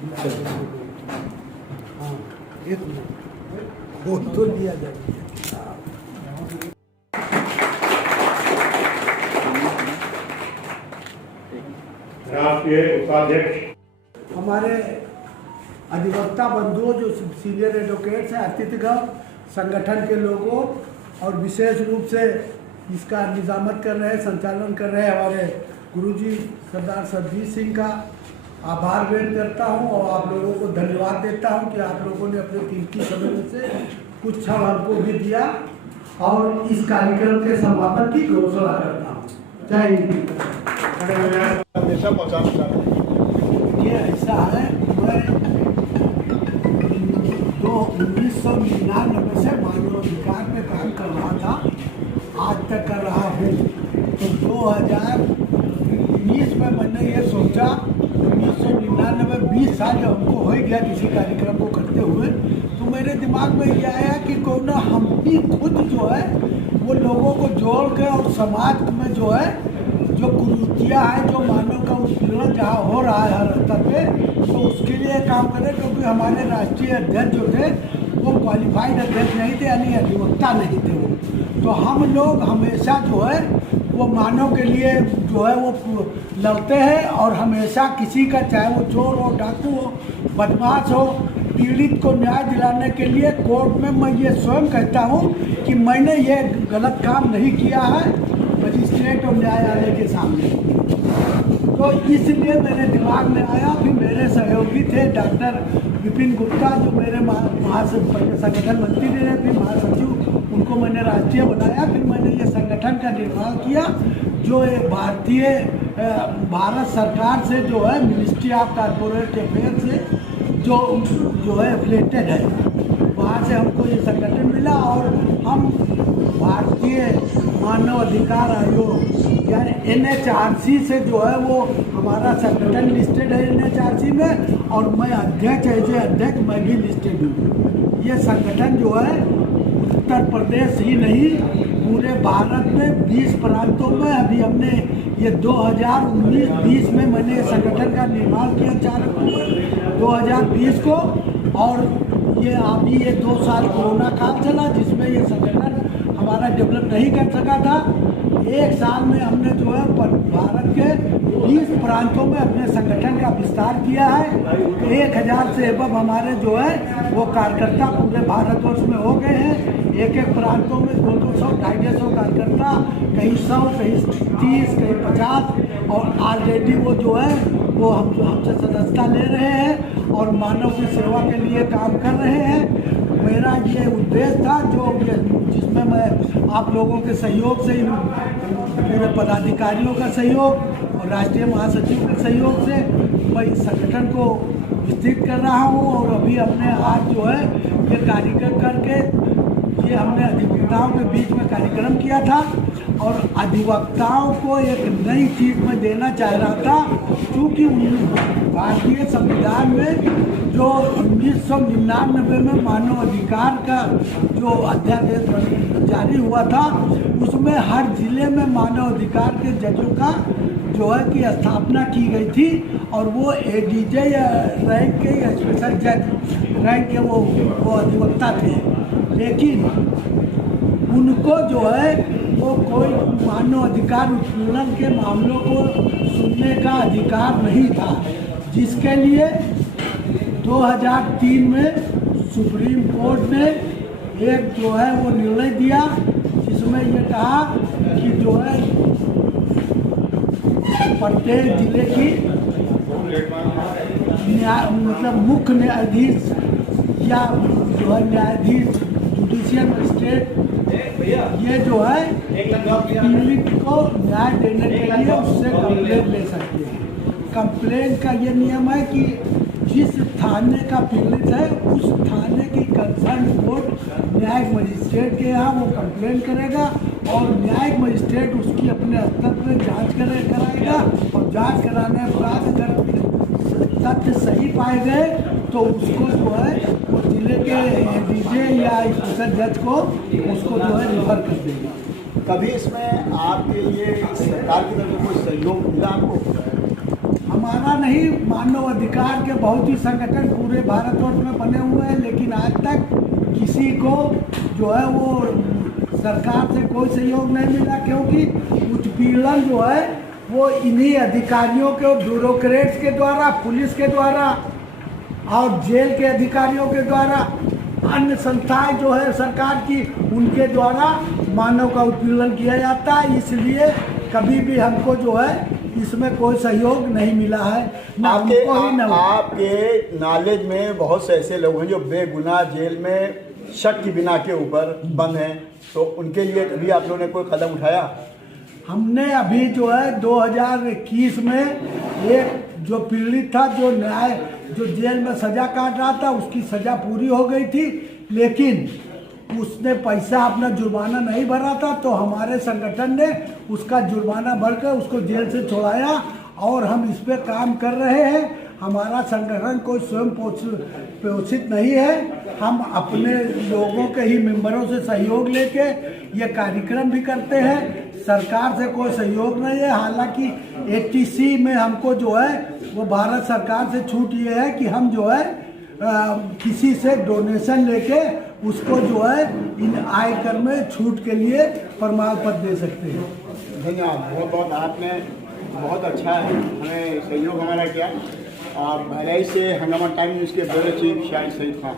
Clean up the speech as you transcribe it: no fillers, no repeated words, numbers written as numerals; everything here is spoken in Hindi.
हाँ, एक मिनट वो तो लिया जाए। राष्ट्रीय उपाध्यक्ष हमारे अधिवक्ता बंधुओं जो सीनियर एडवोकेट्स हैं, अतिथिगण संगठन के लोगों और विशेष रूप से इसका निजामत कर रहे हैं, संचालन कर रहे हैं हमारे गुरुजी सरदार सरजीत सिंह का आभार व्यक्त करता हूं और आप लोगों को धन्यवाद देता हूं कि आप लोगों ने अपने कीमती समय में से कुछ क्षण हमको भी दिया और इस कार्यक्रम के समापन की घोषणा करता हूँ। जय हिंद। हमेशा पहुँचाना चाहते हैं। ये ऐसा है, मैं 1999 से मानवाधिकार पे काम कर रहा था, आज तक कर रहा हूँ। तो 2019 में मैंने ये सोचा, 1999 20 साल जब हमको हो गया किसी कार्यक्रम को करते हुए, तो मेरे दिमाग में ये आया कि क्यों ना हम भी खुद जो है वो लोगों को जोड़ के और समाज में जो है जो कुरीतियाँ हैं, जो मानव का उत्पीड़न जहाँ हो रहा है हर स्तर पे, तो उसके लिए काम करें। क्योंकि हमारे राष्ट्रीय अध्यक्ष जो थे वो क्वालिफाइड अध्यक्ष नहीं थे, यानी अधिवक्ता नहीं थे वो। तो हम लोग हमेशा जो है वो मानव के लिए जो है वो लड़ते हैं और हमेशा किसी का, चाहे वो चोर हो, डाकू हो, बदमाश हो, पीड़ित को न्याय दिलाने के लिए कोर्ट में मैं ये स्वयं कहता हूँ कि मैंने ये गलत काम नहीं किया है मजिस्ट्रेट और न्यायालय के सामने। तो इसलिए मेरे दिमाग में आया। फिर मेरे सहयोगी थे डॉक्टर विपिन गुप्ता, जो मेरे संगठन मंत्री रहे, फिर महासचिव, उनको मैंने राष्ट्रीय बनाया। फिर मैंने ये संगठन का निर्माण किया जो भारत सरकार से जो है मिनिस्ट्री ऑफ कॉर्पोरेट अफेयर से जो है एफिलेटेड है, वहाँ से हमको ये संगठन मिला। और हम भारतीय मानव अधिकार आयोग यानी NHRC से जो है वो हमारा संगठन लिस्टेड है NHRC में, और मैं अध्यक्ष अध्यक्ष मैं भी लिस्टेड हूँ। ये संगठन जो है उत्तर प्रदेश ही नहीं पूरे भारत में 20 प्रांतों में, अभी हमने ये 2019-20 में मैंने ये संगठन का निर्माण किया 4 अक्टूबर 2020 को। और ये अभी ये 2 साल कोरोना काल चला जिसमें ये संगठन हमारा डेवलप नहीं कर सका था। 1 साल में हमने जो है भारत के 20 प्रांतों में अपने संगठन का विस्तार किया है। 1000 से एवं हमारे जो है वो कार्यकर्ता पूरे भारतवर्ष में हो गए हैं। एक प्रांतों में 200 250 कार्यकर्ता, कहीं 100, कहीं 30, कहीं 50, और ऑलरेडी वो जो है वो हमसे सदस्यता ले रहे हैं और मानव की सेवा के लिए काम कर रहे हैं। मेरा ये उद्देश्य था जिसमें मैं आप लोगों के सहयोग से, पूरे पदाधिकारियों का सहयोग और राष्ट्रीय महासचिव के सहयोग से मैं इस संगठन को विस्तृत कर रहा हूँ। और अभी हमने आज जो है ये कार्यक्रम करके ये हमने अधिवक्ताओं के बीच में कार्यक्रम किया था और अधिवक्ताओं को एक नई चीज़ में देना चाह रहा था। क्योंकि भारतीय संविधान में जो 1999 में मानव अधिकार का जो अध्यादेश जारी हुआ था, उसमें हर जिले में मानव अधिकार के जजों का जो है कि स्थापना की गई थी। और वो ADJ रैंक के या स्पेशल जज रैंक के वो अधिवक्ता थे, लेकिन उनको जो है वो कोई मानव अधिकार उत्पीड़न के मामलों को सुनने का अधिकार नहीं था, जिसके लिए 2003 में सुप्रीम कोर्ट ने एक जो है वो निर्णय दिया जिसमें ये कहा कि जो है प्रत्येक जिले की मतलब मुख्य न्यायाधीश या जो है न्यायाधीश जुडिशियल मजिस्ट्रेट ये जो है पीड़ित को न्याय देने के लिए उससे कंप्लेंट ले सकते हैं। कंप्लेंट का ये नियम है कि जिस थाने का पीड़ित है उस थाने की कंसर्न कोर्ट न्यायिक मजिस्ट्रेट के यहाँ वो कंप्लेंट करेगा और न्यायिक मजिस्ट्रेट उसकी अपने स्तर पर जाँच कराएगा और जाँच कराने के बाद अगर तथ्य सही पाए गए तो उसको जो है वो जिले के ADJ या स्पेशल जज को उसको जो है रिफर कर देगा। कभी इसमें आपके लिए सरकार की तरफ से कोई सहयोग मिला आपको? हमारा नहीं, मानव अधिकार के बहुत ही संगठन पूरे भारतवर्ष में बने हुए हैं, लेकिन आज तक किसी को जो है वो सरकार से कोई सहयोग नहीं मिला, क्योंकि उत्पीड़न जो है वो इन्हीं अधिकारियों के, ब्यूरोक्रेट्स के द्वारा, पुलिस के द्वारा और जेल के अधिकारियों के द्वारा, अन्य संस्थाएं जो है सरकार की, उनके द्वारा मानव का उत्पीड़न किया जाता है। इसलिए कभी भी हमको जो है इसमें कोई सहयोग नहीं मिला है, ना हमको ही ना आपके नॉलेज में बहुत से ऐसे लोग हैं जो बेगुनाह जेल में शक की बिना के ऊपर बंद हैं, तो उनके लिए कभी आप लोगों ने कोई कदम उठाया? हमने अभी जो है 2021 में एक जो पीड़ित था, जो जेल में सजा काट रहा था, उसकी सजा पूरी हो गई थी, लेकिन उसने पैसा अपना जुर्माना नहीं भरा था, तो हमारे संगठन ने उसका जुर्माना भरकर उसको जेल से छुड़ाया और हम इस पे काम कर रहे हैं। हमारा संगठन कोई स्वयं पोषित नहीं है, हम अपने लोगों के ही मेंबरों से सहयोग लेके ये कार्यक्रम भी करते हैं। सरकार से कोई सहयोग नहीं है। हालांकि ATC में हमको जो है वो भारत सरकार से छूट ये है कि हम जो है किसी से डोनेशन लेके उसको जो है इन आयकर में छूट के लिए प्रमाण पत्र दे सकते हैं। धन्यवाद, बहुत बहुत आपने बहुत अच्छा हमें सहयोग हमारा किया। और भले से हंगामा टाइम न्यूज़ के ब्यूरो चीफ शाहिद सईद खान।